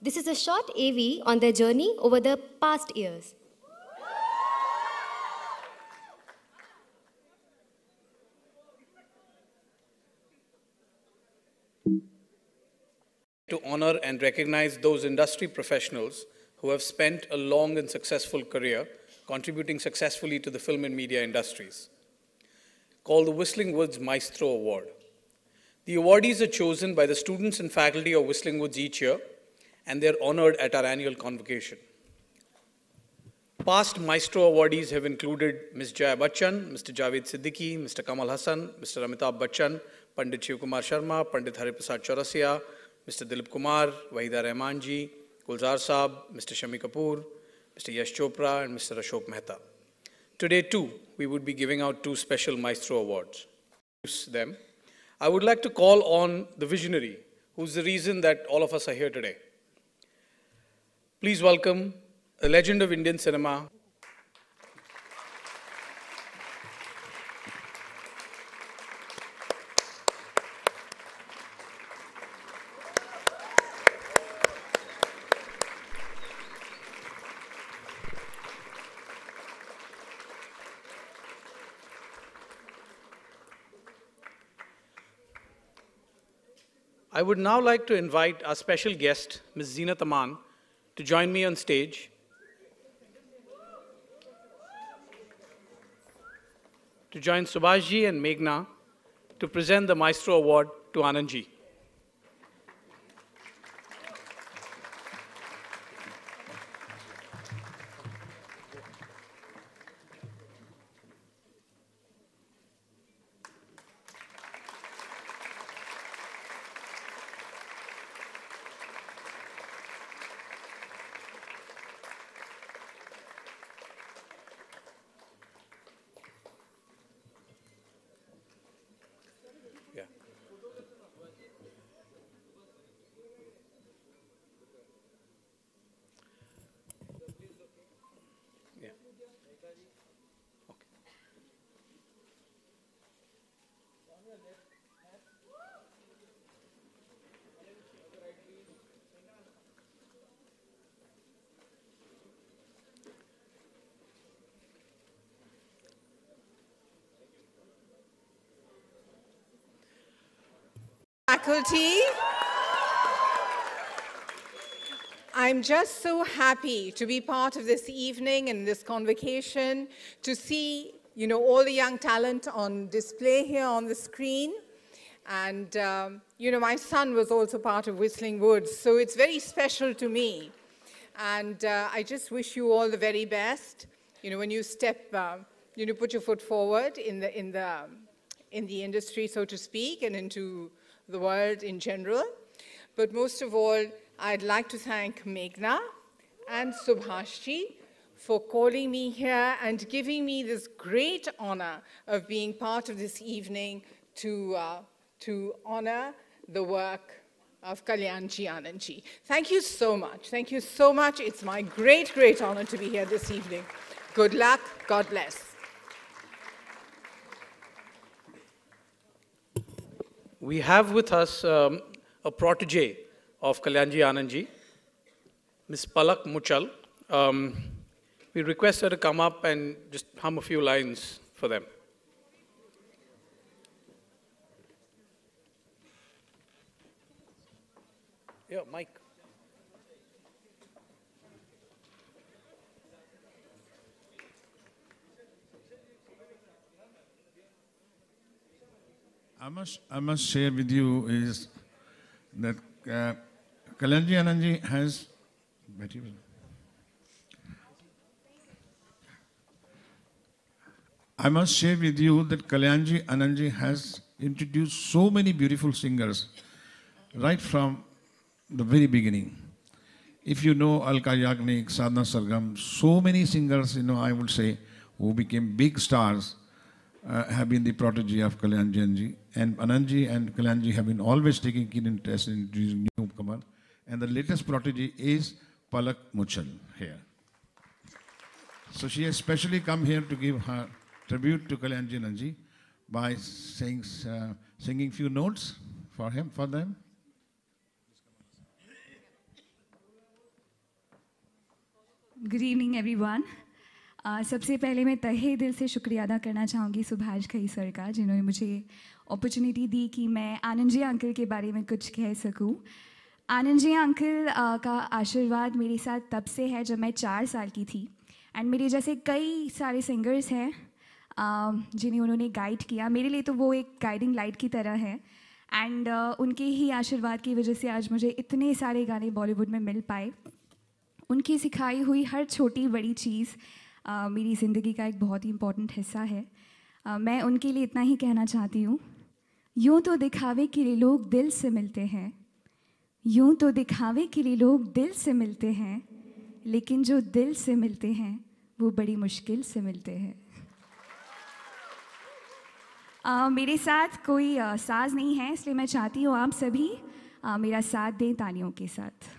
This is a short AV on their journey over the past years. To honor and recognize those industry professionals who have spent a long and successful career contributing successfully to the film and media industries, called the Whistling Woods Maestro Award. The awardees are chosen by the students and faculty of Whistling Woods each year, and they're honored at our annual convocation. Past Maestro awardees have included Ms. Jaya Bachchan, Mr. Javed Siddiqui, Mr. Kamal Hassan, Mr. Amitabh Bachchan, Pandit Shiv Kumar Sharma, Pandit Hariprasad Chaurasia, Mr. Dilip Kumar, Wahida Rahman ji, Gulzar Saab, Mr. Shami Kapoor, Mr. Yash Chopra, and Mr. Ashok Mehta. Today, too, we would be giving out 2 special Maestro awards. Them. I would like to call on the visionary, who's the reason that all of us are here today. Please welcome a legend of Indian cinema. I would now like to invite our special guest, Ms. Zeenat Aman, to join me on stage to join Subhashji and Meghna to present the Maestro Award to Anandji. Faculty, I'm just so happy to be part of this evening and this convocation, to see, all the young talent on display here on the screen. And, my son was also part of Whistling Woods, so it's very special to me. And I just wish you all the very best. When you step, put your foot forward in the industry, so to speak, and into the world in general. But most of all, I'd like to thank Meghna and Subhashji for calling me here and giving me this great honor of being part of this evening to honor the work of Kalyanji Anandji. Thank you so much. Thank you so much. It's my great, great honor to be here this evening. Good luck. God bless. We have with us a protege of Kalyanji Anandji, Ms. Palak Muchal. We request her to come up and just hum a few lines for them. Yeah, Mike. I must share with you is that Kalyanji Anandji has I must share with you that Kalyanji Anandji has introduced so many beautiful singers right from the very beginning. If you know Alka, Yagnik, Sadhana Sargam, so many singers, I would say, who became big stars have been the protege of Kalyanji Anandji. And Anandji and Kalyanji have been always taking keen interest in introducing newcomer. And the latest protege is Palak Muchal here. So she has specially come here to give her tribute to Kalyanji Anandji by singing few notes for them. Good evening everyone. सबसे पहले मैं तहे दिल से शुक्रिया अदा करना चाहूँगी सुभाष घई सर का, जिन्होंने मुझे अपॉर्चुनिटी दी कि मैं आनंद अंकल के बारे में कुछ कह सकूँ। आनंद अंकल का आशीर्वाद मेरे साथ तब से है जब मैं 4 साल की थी, एंड मेरे जैसे कई सारे सिंगर्स हैं जिन्हें उन्होंने गाइड किया। मेरे लिए तो वो एक गाइडिंग लाइट की तरह है, एंड उनके ही आशीर्वाद की वजह से आज मुझे इतने सारे गाने बॉलीवुड में मिल पाए। उनकी सिखाई हुई हर छोटी बड़ी चीज़ मेरी ज़िंदगी का एक बहुत ही इम्पॉर्टेंट हिस्सा है। मैं उनके लिए इतना ही कहना चाहती हूँ, यूँ तो दिखावे के लिए लोग दिल से मिलते हैं, यूँ तो दिखावे के लिए लोग दिल से मिलते हैं, लेकिन जो दिल से मिलते हैं वो बड़ी मुश्किल से मिलते हैं। मेरे साथ कोई साज नहीं है, इसलिए मैं चाहती हूँ आप सभी मेरा साथ दें तालियों के साथ।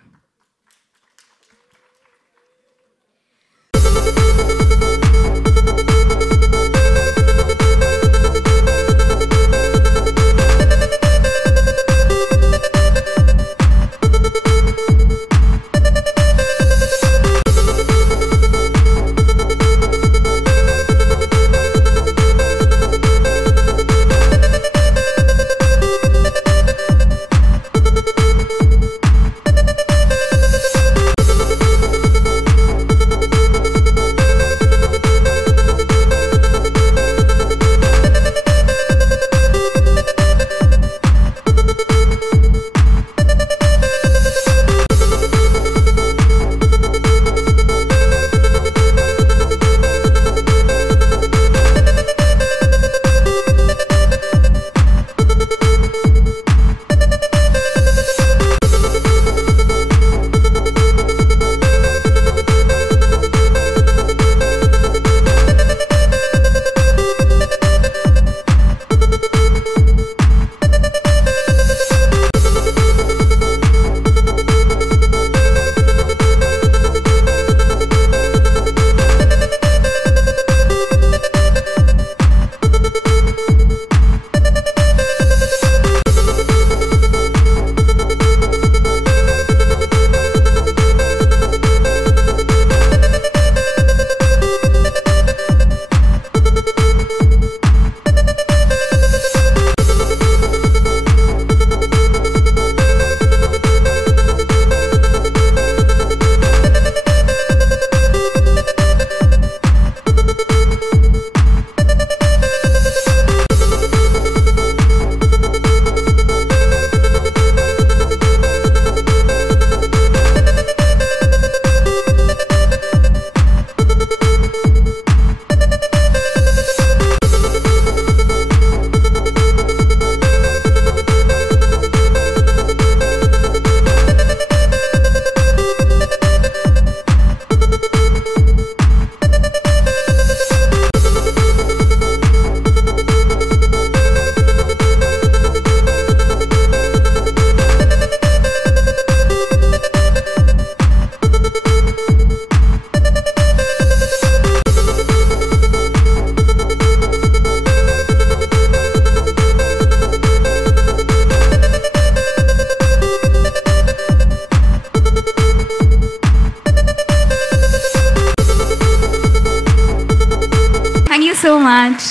So much.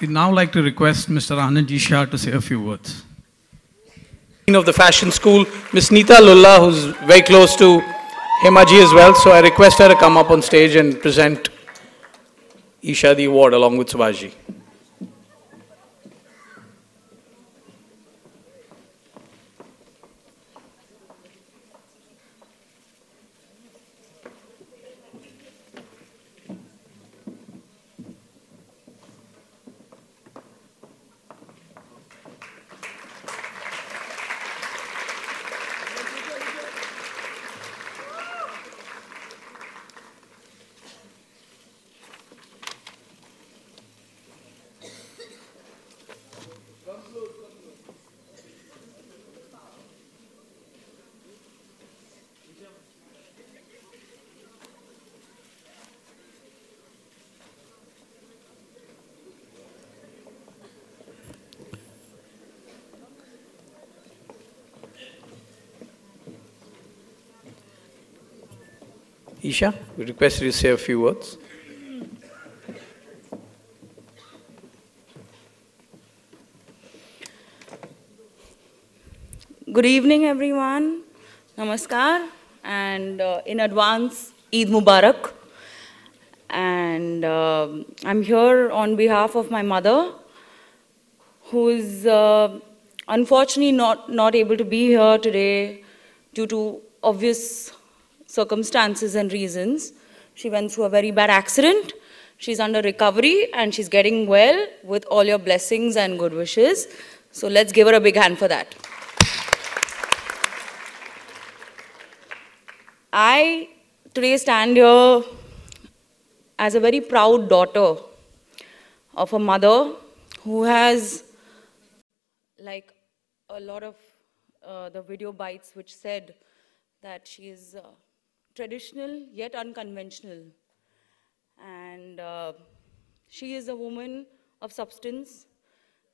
We'd now like to request Mr. Anandji to say a few words. Of the fashion school, Miss Neeta Lulla, who's very close to Hema ji as well, so I request her to come up on stage and present Isha the award along with Subhash ji. Isha, we request you to say a few words. Good evening, everyone. Namaskar. And in advance, Eid Mubarak. And I'm here on behalf of my mother, who is unfortunately not able to be here today due to obvious circumstances and reasons. She went through a very bad accident. She's under recovery and she's getting well with all your blessings and good wishes. So let's give her a big hand for that. I today stand here as a very proud daughter of a mother who has, like a lot of the video bites which said that she is traditional yet unconventional. And she is a woman of substance.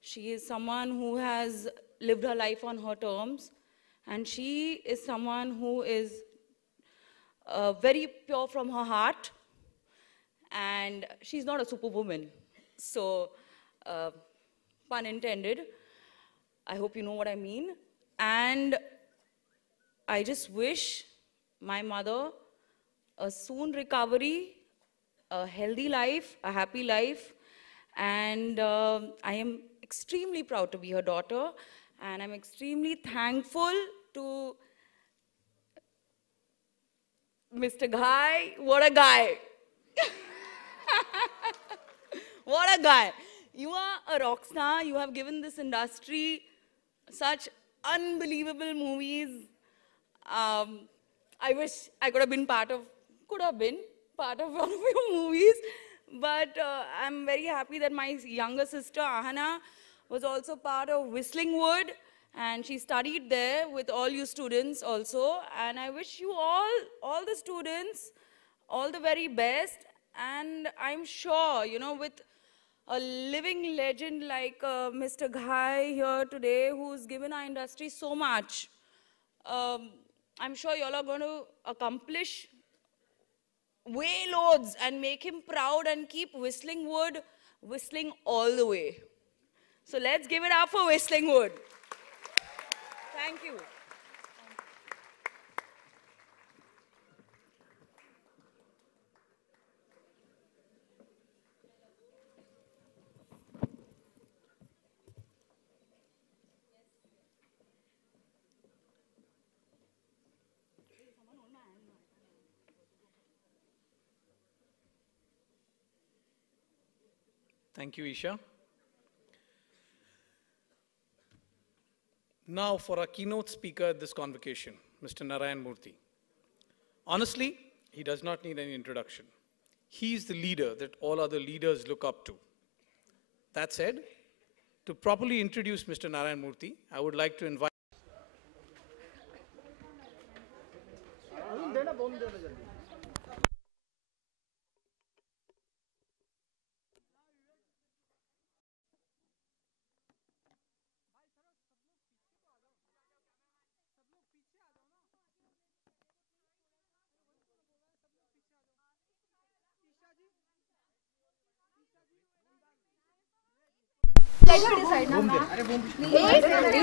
She is someone who has lived her life on her terms. And she is someone who is very pure from her heart, and she's not a superwoman. So, pun intended. I hope you know what I mean. And I just wish my mother a soon recovery, a healthy life, a happy life. And I am extremely proud to be her daughter, and I'm extremely thankful to Mr. Guy. What a guy. What a guy. You are a rock star. You have given this industry such unbelievable movies. I wish I could have been part of one of your movies. But I'm very happy that my younger sister, Ahana, was also part of Whistling Wood. And she studied there with all you students also. And I wish you all the students, all the very best. And I'm sure, you know, with a living legend like Mr. Ghai here today, who's given our industry so much, I'm sure y'all are going to accomplish way loads and make him proud and keep Whistling Wood whistling all the way. So let's give it up for Whistling Wood. Thank you. Thank you, Isha. Now for our keynote speaker at this convocation, Mr. Narayan Murthy. Honestly, he does not need any introduction. He is the leader that all other leaders look up to. That said, to properly introduce Mr. Narayan Murthy, I would like to invite It's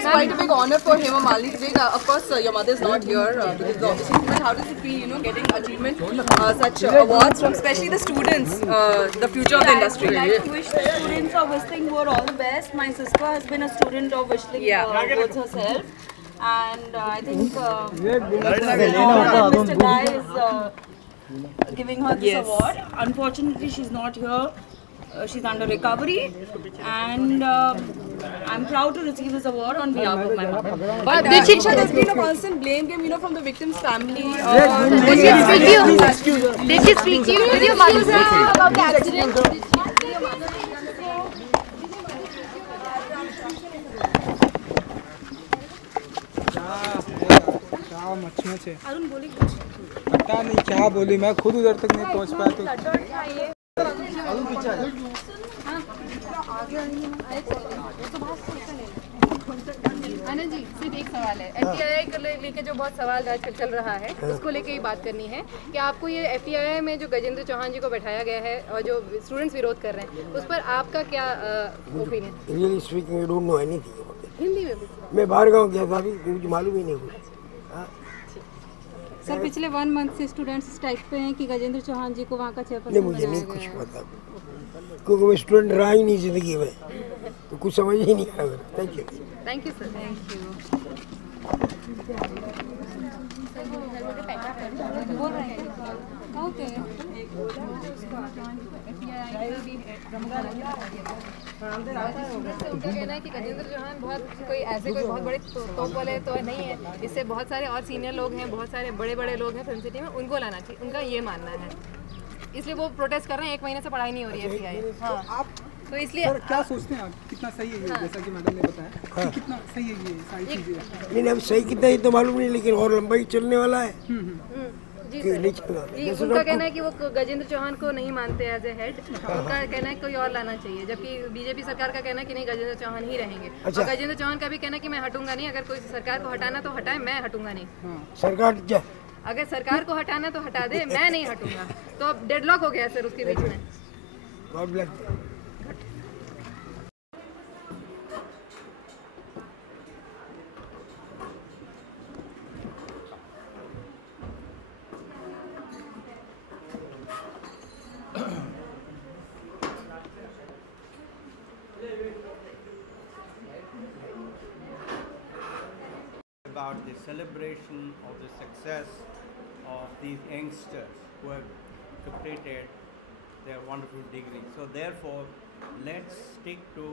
quite a big honor for Hema Malini today. Of course, your mother is not here because of the obviously, but how does it feel, you know, getting achievement, such awards from especially the students, the future of the industry? I'd like to wish the students of Whistling Wood all the best. My sister has been a student of Whistling Wood herself. And I think Mr. Guy is giving her this award. Unfortunately, she's not here. She's under recovery, and I'm proud to receive this award on behalf of my mother. But there's been a constant blame game, you know, from the victim's family. Did she speak to you with your mother about the accident? पता नहीं क्या बोली मैं खुद उधर तक नहीं पहुंच पाया तो आनंद जी सिर्फ एक सवाल है, FTII को लेके जो बहुत सवाल आजकल चल रहा है उसको लेके ही बात करनी है कि आपको ये FTII में जो गजेंद्र चौहान जी को बैठाया गया है और जो स्टूडेंट्स विरोध कर रहे हैं उस पर आपका क्या opinion? Really speaking, I don't know anything about it. Hindi में भी मैं बाहर गाँव गया था, अभी मुझे मालूम ही नहीं कुछ। सर पिछले 1 मंथ से स्टूडेंट्स स्ट्राइक पे हैं कि गजेंद्र चौहान जी को वहाँ का नहीं, चेयरपर्सन मुझे बनाया नहीं गया कुछ है। पता, क्योंकि मैं स्टूडेंट रहा ही नहीं जिंदगी में, तो कुछ समझ ही नहीं आया। Thank you. Thank you sir. Thank you. बोल रहे हैं ओके। उनका कहना है कि गजेंद्र चौहान कोई बहुत बड़े तोप वाले तो नहीं है, इससे बहुत सारे और सीनियर लोग हैं, बहुत सारे बड़े बड़े लोग हैं फिल्म सिटी में, उनको लाना चाहिए, उनका ये मानना है। इसलिए वो प्रोटेस्ट कर रहे हैं, 1 महीने से पढ़ाई नहीं हो रही है FTI। हाँ, आप तो इसलिए सर क्या सोचते हैं आप, कितना सही है ये? जैसा कि मैडम ने बताया कि कितना सही है ये सारी चीजें? नहीं, अब सही कितना ये तो मालूम नहीं, लेकिन और लंबाई चलने वाला है जी कि सर। नहीं चलना। जी, उनका कहना है कि वो गजेंद्र चौहान को नहीं मानते एज ए हेड, उनका कहना है कोई और लाना चाहिए, जबकि बीजेपी सरकार का कहना है कि नहीं गजेंद्र चौहान ही रहेंगे। अच्छा। और गजेंद्र चौहान का भी कहना है कि मैं हटूंगा नहीं, अगर कोई सरकार को हटाना तो हटाए, मैं हटूंगा नहीं। सरकार क्या, अगर सरकार को हटाना तो हटा दे, मैं नहीं हटूंगा। तो अब डेडलॉक हो गया सर उसके बीच में। God bless. About the celebration of the success of these youngsters who have completed their wonderful degree. So therefore, let's stick to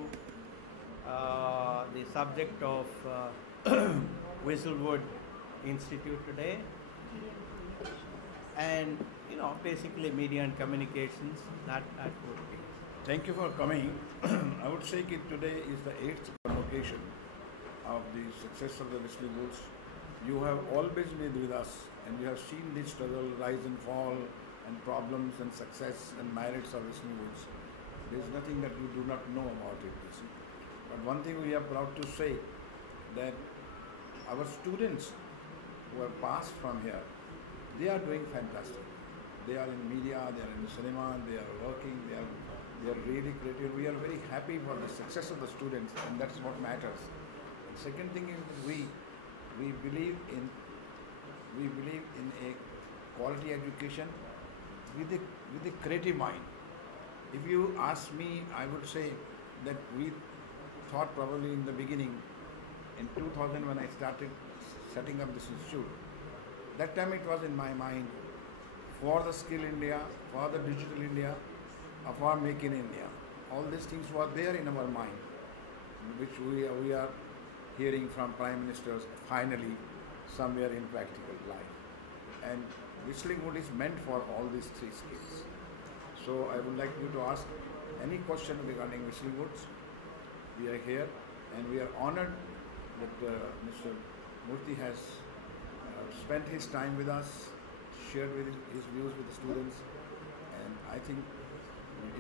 the subject of Whistlewood Institute today, and basically media and communications. That would be. Thank you for coming. I would say that today is the 8th convocation of the success of the Whistlewood. You have always been with us, and you have seen the struggle, rise and fall, and problems and success and merits of Whistlewood. There is nothing that you do not know about it. You see. But one thing we are proud to say, that our students who have passed from here, they are doing fantastic. They are in media, they are in cinema, they are working, they are really creative. We are very happy for the success of the students, and that's what matters. And second thing is we believe in a quality education with a creative mind. If you ask me, I would say that we thought probably in the beginning, in 2000 when I started setting up this institute, that time it was in my mind for the Skill India, for the Digital India, for Make in India. All these things were there in our mind, which we are hearing from Prime Ministers finally somewhere in practical life. And Whistlewood is meant for all these 3 skills. So I would like you to ask any question regarding Whistlewood. We are here, and we are honored that Mr. Murthy has spent his time with us, shared with his views with the students, and I think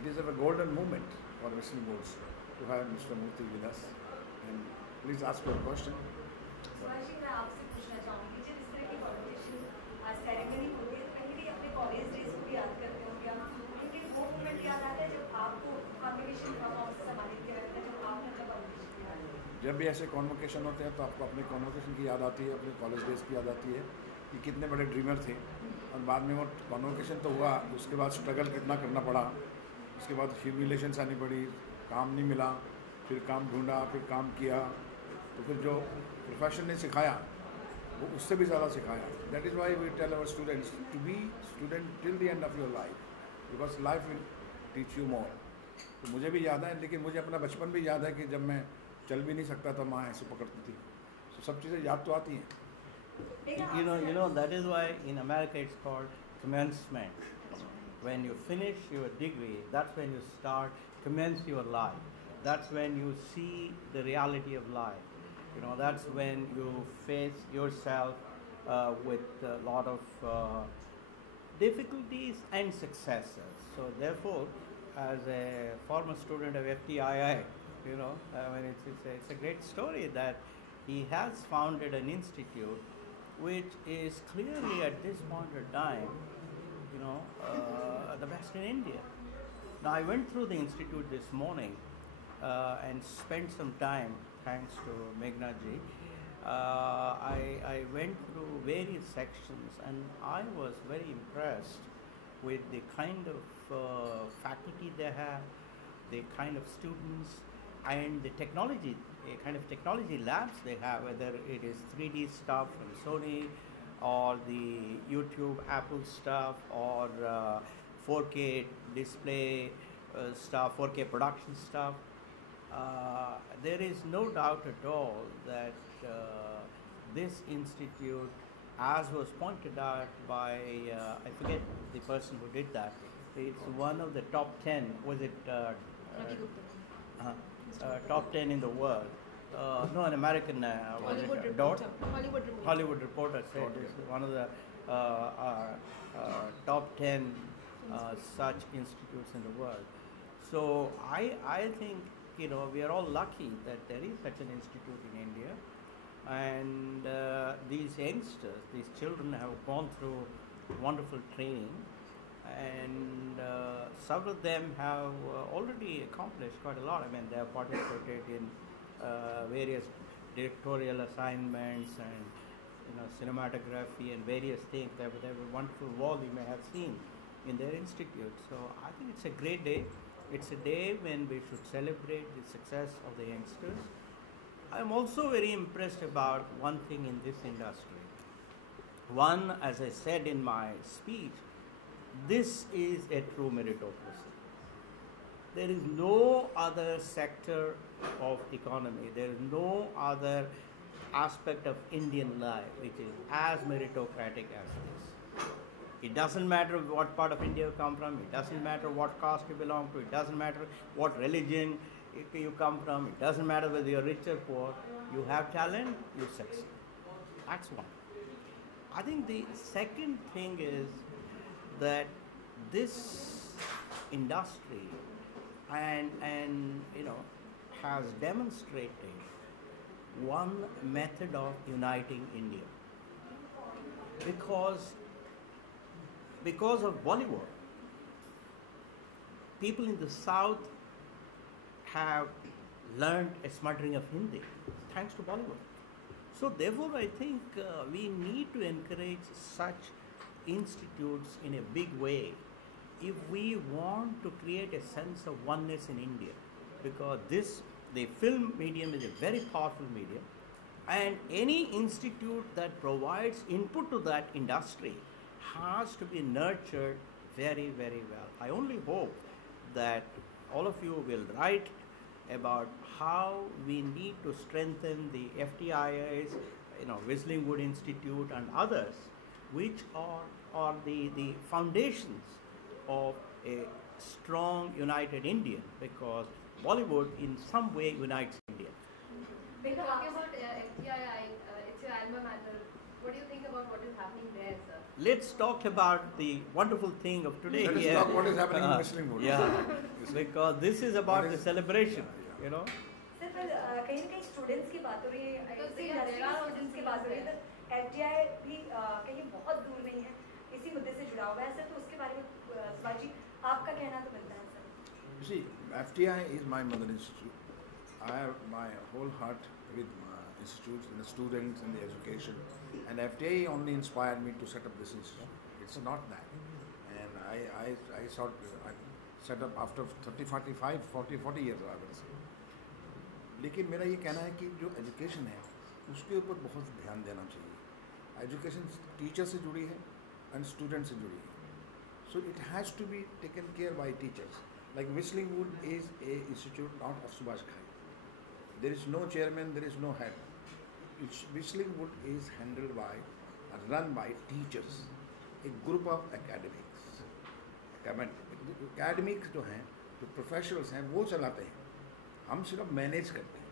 it is a golden moment for Whistlewood to have Mr. Murthy with us. And please ask your question. मैं आपसे पूछना चाहूँगी, जब इस तरह की competition ceremony होती है तो कहीं भी अपने कॉलेज डेज को भी याद करते होंगे आप, लेकिन वो मोमेंट याद आता है जब आपको कॉन्वोकेशन से सम्मानित किया जाता है, जब आपने अपना कॉन्वोकेशन किया है? जब भी ऐसे कॉन्वोकेशन होते हैं तो आपको अपने कॉन्वोकेशन की याद आती है, अपने कॉलेज डेज की याद आती है कि कितने बड़े ड्रीमर थे, और बाद में वो कॉन्वोकेशन तो हुआ, उसके बाद स्ट्रगल कितना करना पड़ा, उसके बाद ह्यूमिलेशंस आनी पड़ी, काम नहीं मिला, फिर काम ढूंढा, फिर काम किया, तो फिर जो प्रोफेशन ने सिखाया वो उससे भी ज़्यादा सिखाया. That is why we tell our students to be student till the end of your life, because life will teach you more. तो मुझे भी याद है, लेकिन मुझे अपना बचपन भी याद है कि जब मैं चल भी नहीं सकता था, माँ ऐसे पकड़ती थी. तो सब चीज़ें याद तो आती हैं. You know that is why in America it's called commencement. When you finish your degree, that's when you commence your life. That's when you see the reality of life. That's when you face yourself with a lot of difficulties and successes. So therefore, as a former student of FTII, I mean it's a great story that he has founded an institute which is clearly at this point of time, the best in India. Now, I went through the institute this morning and spent some time, thanks to Meghnaji. I went through various sections and I was very impressed with the kind of faculty they have, the kind of students, and the technology, kind of technology labs they have, whether it is 3D stuff from Sony or the YouTube Apple stuff or 4K display stuff, 4K production stuff. There is no doubt at all that this institute, as was pointed out by, I forget the person who did that, it's one of the top 10, was it top 10 in the world? No, an American Hollywood Reporter said it's one of the top 10 such institutes in the world. So I think, we are all lucky that there is such an institute in India, and these youngsters, these children have gone through wonderful training, and some of them have already accomplished quite a lot. I mean, they have participated in various directorial assignments and cinematography and various things. They have a wonderful wall you may have seen in their institute. So I think it's a great day. It's a day when we should celebrate the success of the youngsters. I'm also very impressed about one thing in this industry. One, as I said in my speech, this is a true meritocracy. There is no other sector of economy, there is no other aspect of Indian life which is as meritocratic as this. It doesn't matter what part of India you come from, it doesn't matter what caste you belong to, it doesn't matter what religion you come from, it doesn't matter whether you're rich or poor, you have talent, you succeed. That's one. I think the second thing is that this industry and has demonstrated one method of uniting India. Because of Bollywood, people in the South have learned a smattering of Hindi thanks to Bollywood. So therefore, I think we need to encourage such institutes in a big way if we want to create a sense of oneness in India, because the film medium is a very powerful medium, and any institute that provides input to that industry has to be nurtured very, very well. I only hope that all of you will write about how we need to strengthen the FTIIs, Whistling Wood Institute and others, which are the foundations of a strong, united India, because Bollywood in some way unites India. We're talking about FTII, it's your alma mater. What do you think about what is happening there, sir? Let's talk about the wonderful thing of today. Let us talk what is happening in Whistling Wood. Yeah, because this is about the celebration, Sir, कहीं न कहीं students की बात हो रही है, industry students की बात हो रही है, तो FTI भी कहीं बहुत दूर नहीं है, इसी मुद्दे से जुड़ा हुआ है सर, तो उसके बारे में सुभाष जी आपका कहना तो बनता है sir. You see, FTI is my mother institute. I have my whole heart with institutes and the students and the education, and FTI only inspired me to set up this institute. It's not that, and I set up after 40 years I would say. लेकिन मेरा ये कहना है कि जो education है उसके ऊपर बहुत ध्यान देना चाहिए. एजुकेशन टीचर से जुड़ी है एंड स्टूडेंट से जुड़ी है. So it has to be taken care by teachers. Like Whistling Wood is a institute not of Subhash Ghai. There is no chairman, there is no head. Whistling Wood is handled by, run by teachers, a group of academics. Academics जो हैं, जो professionals हैं, वो चलाते हैं. हम सिर्फ manage करते हैं.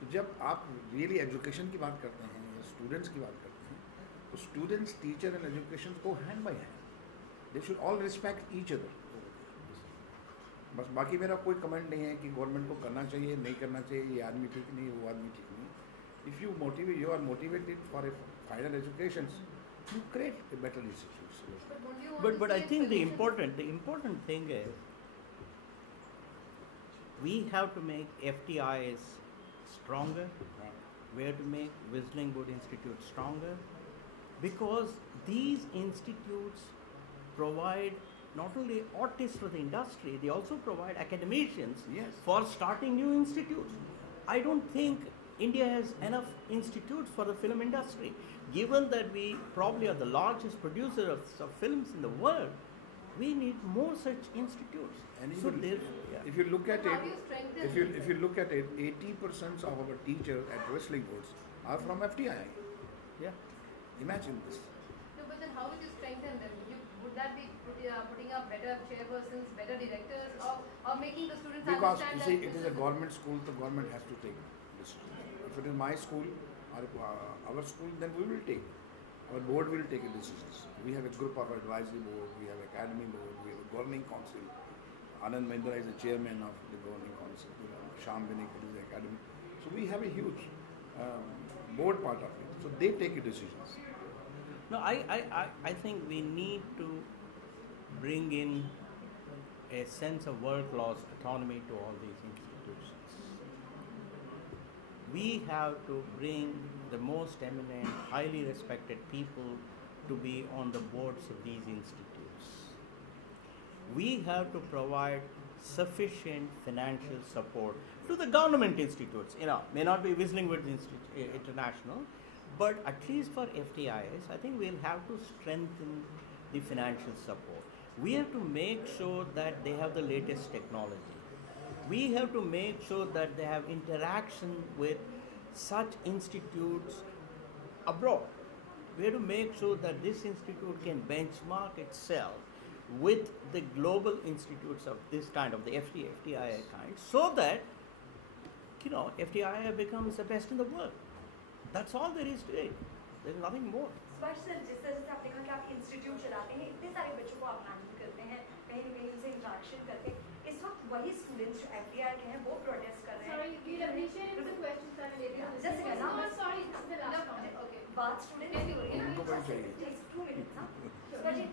तो जब आप रियली एजुकेशन की बात करते हैं या स्टूडेंट्स की बात करते हैं, तो स्टूडेंट्स टीचर एंड एजुकेशन को hand by hand, they should all respect each other. बस बाकी मेरा कोई कमेंट नहीं है कि गवर्नमेंट को करना चाहिए नहीं करना चाहिए, ये आदमी ठीक नहीं वो आदमी ठीक नहीं. If you are motivated for a final education, you create a better institutes. But I think the important thing is we have to make FTIs stronger. We have to make Whistling Wood Institute stronger, because these institutes provide not only artists for the industry, they also provide academicians for starting new institutes. I don't think India has enough institutes for the film industry. Given that we probably are the largest producer of films in the world, we need more such institutes. And so if you look at it, if you look at it, 80% of our teachers at Whistling Woods are from FTI. Yeah. Imagine this. No, but then how would you strengthen them? Would that be putting up better chairpersons, better directors, or making the students Because understand you see, that it is a government school, the government has to take decisions. If it is my school or our school, then we will take. Our board will take decisions. We have a group of advisory board, we have academy board, we have a governing council. Anand Mahindra is the chairman of the governing council. Sham Benik is the academy. So we have a huge board part of it. So they take decisions. No, I think we need to bring in a sense of world-class autonomy to all these institutions. We have to bring the most eminent, highly respected people to be on the boards of these institutes. We have to provide sufficient financial support to the government institutes. May not be Whistling Woods International, but at least for FTIs, I think we'll have to strengthen the financial support. We have to make sure that they have the latest technology. We have to make sure that they have interaction with such institutes abroad. We have to make sure that this institute can benchmark itself with the global institutes of this kind, of the FTI kind, so that FTI becomes the best in the world. That's all there is to it. There's nothing more. स्पष्ट sir, जिस तरह से आपने कहा कि आप institute चलाते हैं, इतने सारे बच्चों को आप हैंडल करते हैं, कहीं न कहीं उनसे इंटरेक्शन करते हैं, इस वक्त वही स्टूडेंट्स जो FTI के हैं वो प्रोटेस्ट कर रहे हैं. Sorry, we'll appreciate it. The questions are related. Just a second. No, sorry, this is the last one. Okay. बात स्टूडेंट्स की हो रही है. Just 2 minutes, हाँ.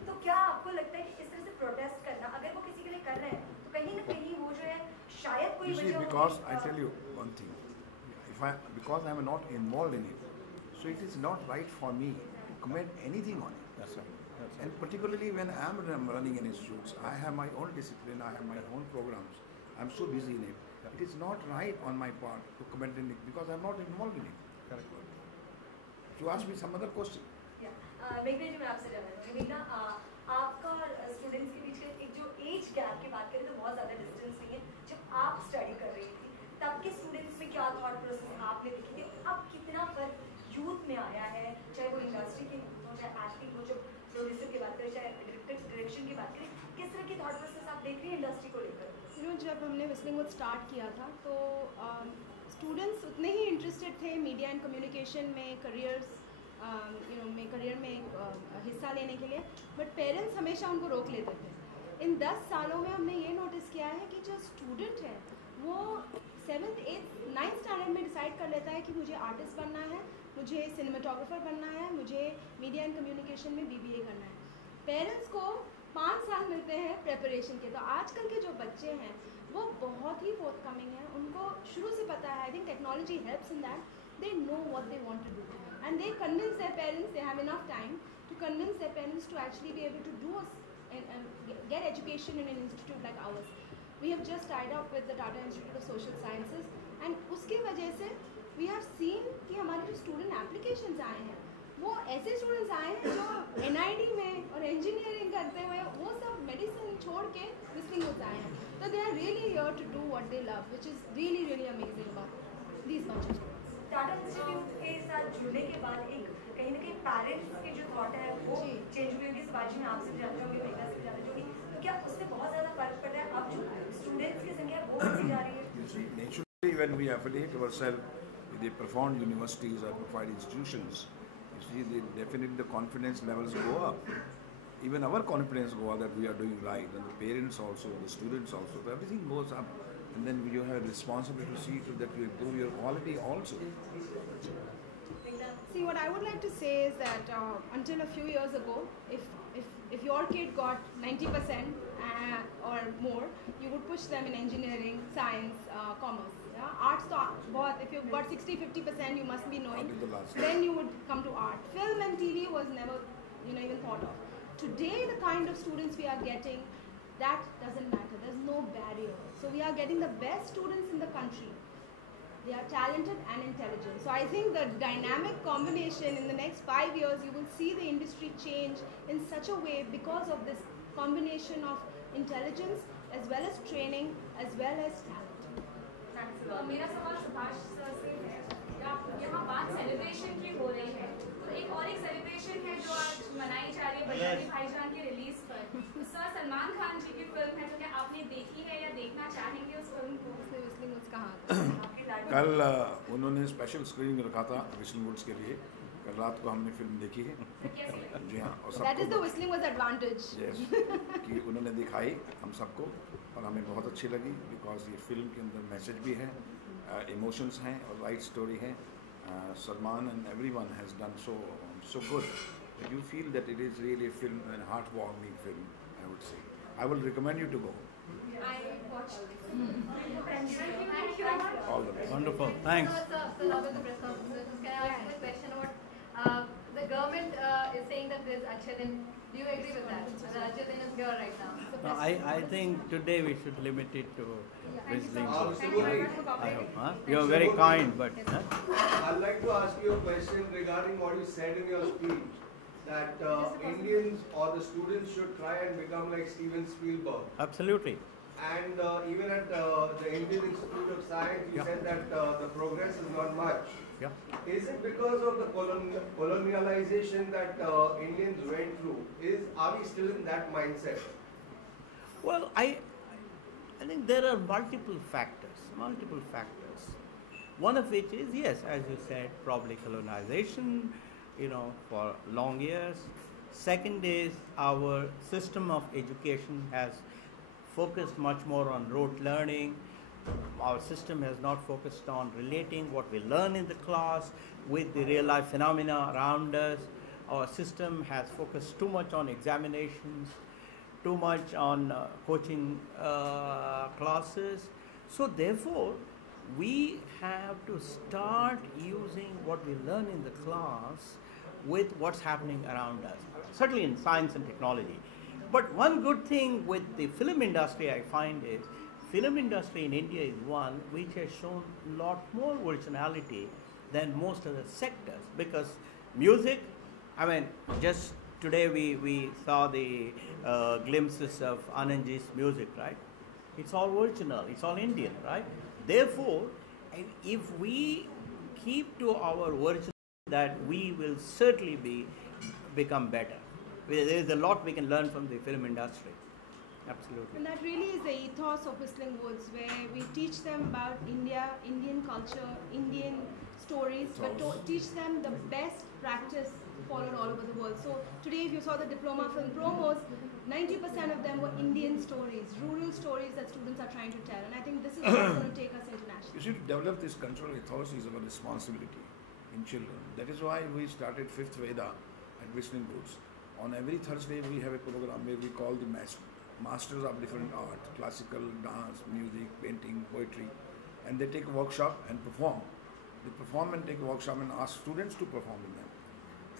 तो क्या आपको लगता है कि इस तरह से प्रोटेस्ट करना, अगर वो किसी के लिए कर रहे हैं, तो कहीं न कहीं वो जो है शायद कोई You see, because I tell you one thing, because I am not involved in it, so it is not right for me to comment anything on it. That's right. And particularly when I am running an institute, I have my own discipline, I have my own programs. I am so busy in it. It is not right on my part to comment on it because I am not involved in it. Correct. You ask me some other question. मेघना जी, मैं आपसे जानना चाहूँगी. मेघना, आपका और students के बीच एक जो एज गैप की बात करें तो बहुत ज़्यादा डिस्टेंस नहीं है. जब आप स्टडी कर रही थी तब के स्टूडेंट्स में क्या थॉट प्रोसेस आपने देखी थी, अब कितना फर्क यूथ में आया है, चाहे वो इंडस्ट्री के हो, चाहे एक्टिंग हो, जो प्रोड्यूसर की बात करें, चाहे डायरेक्शन की बात करें, किस तरह की थॉट प्रोसेस आप देख रही हैं इंडस्ट्री को लेकर? जब हमने Whistling Woods स्टार्ट किया था तो स्टूडेंट्स उतने ही इंटरेस्टेड थे मीडिया एंड कम्युनिकेशन में, करियर में हिस्सा लेने के लिए, बट पेरेंट्स हमेशा उनको रोक लेते थे. इन 10 सालों में हमने ये नोटिस किया है कि जो स्टूडेंट है वो 7th, 8th, 9th स्टैंडर्ड में डिसाइड कर लेता है कि मुझे आर्टिस्ट बनना है, मुझे सिनेमाटोग्राफर बनना है, मुझे मीडिया एंड कम्युनिकेशन में BBA करना है. पेरेंट्स को 5 साल मिलते हैं प्रेपरेशन के. तो आजकल के जो बच्चे हैं वो बहुत ही फोर्थकमिंग हैं, उनको शुरू से पता है. I think technology helps in that. They know what they want to do, and they convince their parents. They have enough time to convince their parents to actually be able to do and get education in an institute like ours. We have just tied up with the Tata Institute of Social Sciences, and उसके वजह से we have seen कि हमारे जो student applications आए हैं वो ऐसे students आए हैं जो NID में और engineering करते हुए वो सब medicine छोड़ के Whistling Woods आए हैं. So they are really here to do what they love, which is really really amazing about these bunch of students. Tata institute के साथ जुड़ने के बाद एक कहीं ना कहीं पेरेंट्स की जो थॉट है वो चेंज हुई होगी. शिवाजी, मैं आपसे भी जानना चाहूँगी, मेघना से भी जानना चाहूँगी, तो क्या उससे बहुत ज़्यादा फर्क पड़ रहा है? अब जो स्टूडेंट्स की संख्या वो बढ़ती जा रही है. You see, naturally when we affiliate ourselves with the profound universities or profound institutions, you see, definitely the confidence levels go up. Even our confidence go up that we are doing right, and the parents also, the students also, so everything goes up. and then you have a responsibility to see to that you improve your quality also. See, what I would like to say is that until a few years ago, if your kid got 90% or more, you would push them in engineering, science, commerce. Yeah? Arts, if you've got 60-50%, you must be knowing. Then you would come to art. Film and TV was never, even thought of. Today, the kind of students we are getting, that doesn't matter. There's no barrier. So we are getting the best students in the country. They are talented and intelligent. So I think the dynamic combination in the next 5 years, you will see the industry change in such a way because of this combination of intelligence as well as training as well as talent. मेरा सवाल Subhash sir से है। यहाँ बात celebration की हो रही है, तो एक सेलिब्रेशन है जो आज मनाई जा रही है बजरंगी भाईजान की रिलीज पर। तो सर सलमान खान जी की फिल्म है, तो क्या आपने देखी है या देखना चाहेंगे उस फिल्म को? कल उन्होंने स्पेशल स्क्रीनिंग रखा था व्हिस्लिंग वुड्स के लिए। कल रात को हमने फिल्म देखी है। जी हाँ, और That is the whistling was advantage. Yes, कि उन्होंने दिखाई हम सबको और हमें बहुत अच्छी लगी बिकॉज ये फिल्म के अंदर मैसेज भी है, इमोशंस हैं और राइट स्टोरी है। Salman and everyone has done so good that you feel that it is really a film, a heartwarming film, I would say. I will recommend you to go. I watched. Thank you. All the best. Wonderful. Thanks. So now with the press conference, can I ask a question about the government is saying that there's Achhe Din. Do you agree with that? The Achhe Din is here right now. So No, I think today we should limit it to whistling. I hope. You're very kind, but. I'd like to ask you a question regarding what you said in your speech, that Indians or the students should try and become like Steven Spielberg. Absolutely. And even at the Indian Institute of Science, you said that the progress is not much. Yeah. Is it because of the colonialization that Indians went through? Are we still in that mindset? Well, I think there are multiple factors. One of which is, yes, as you said, probably colonization, for long years. Second is our system of education has focused much more on rote learning. Our system has not focused on relating what we learn in the class with the real life phenomena around us. Our system has focused too much on examinations, too much on coaching classes. So therefore, we have to start using what we learn in the class with what's happening around us, certainly in science and technology. But one good thing with the film industry I find is, film industry in India is one which has shown a lot more originality than most other sectors, because music, just today we saw the glimpses of Anandji's music, right? It's all original, it's all Indian, right? Therefore, if we keep to our original, that we will certainly become better. There is a lot we can learn from the film industry. Absolutely. And that really is the ethos of Whistling Woods, where we teach them about India, Indian culture, Indian stories, but to teach them the best practice followed all over the world. So today, if you saw the diploma film promos, 90% of them were Indian stories, rural stories that students are trying to tell. And I think this is what's going to take us internationally. You see, to develop this cultural ethos is our responsibility in children. That is why we started 5th Veda at Whistling Woods. On every Thursday, we have a program where we call the masters of different art, classical, dance, music, painting, poetry, and they take a workshop and perform. They perform and take a workshop and ask students to perform in them.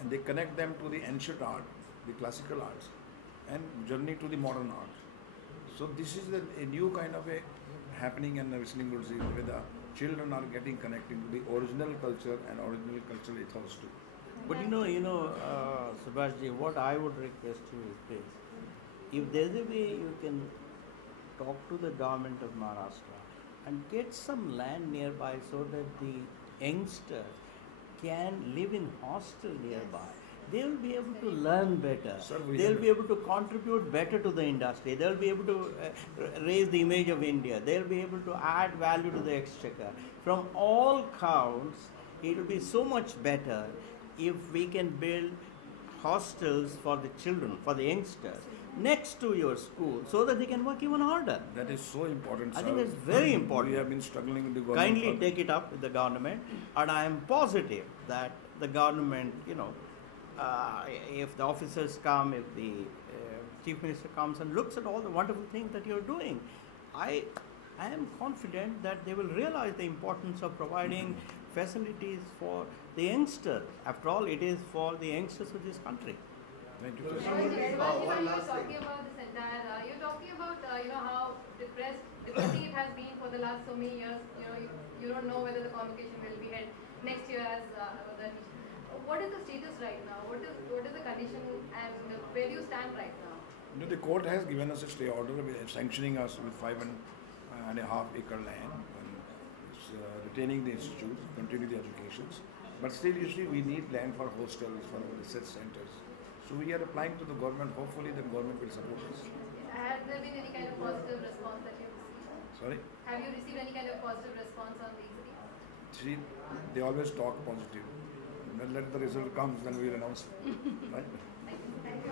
And they connect them to the ancient art, the classical arts, and journey to the modern art. So this is a new kind of a happening in the Whistling Woods, where the children are getting connected to the original culture and original cultural ethos too. But Subhashji, what I would request you is this. If there's a way you can talk to the government of Maharashtra and get some land nearby so that the youngsters can live in hostel nearby, they will be able to learn better. They will be able to contribute better to the industry. They will be able to raise the image of India. They will be able to add value to the exchequer. From all counts, it will be so much better if we can build hostels for the children, for the youngsters, next to your school, so that they can work even harder. That is so important, I sir. think that's very important. We have been struggling with the government. Kindly take it up with the government, and I am positive that the government, if the officers come, if the Chief Minister comes and looks at all the wonderful things that you're doing, I am confident that they will realize the importance of providing facilities for the youngsters. After all, it is for the youngsters of this country. Thank you. You're talking about this entire, you're talking about how depressing it has been for the last so many years. You don't know whether the convocation will be held next year as the what is the status right now? What is the condition and where do you stand right now? The court has given us a stay order sanctioning us with 5.5 acre land and retaining the institutes, continue the educations. But still, you see, we need land for hostels, for our research centers. So we are applying to the government. Hopefully, the government will support us. Has there been any kind of positive response that you've received? Sorry? Have you received any kind of positive response on these things? See, they always talk positive. When let the result comes, then we will announce it. Right?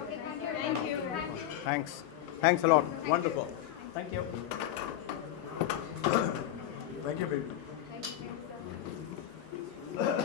Okay, thank you. Thanks. Thanks a lot. Wonderful. Thank you. Thank you, baby. Thank you.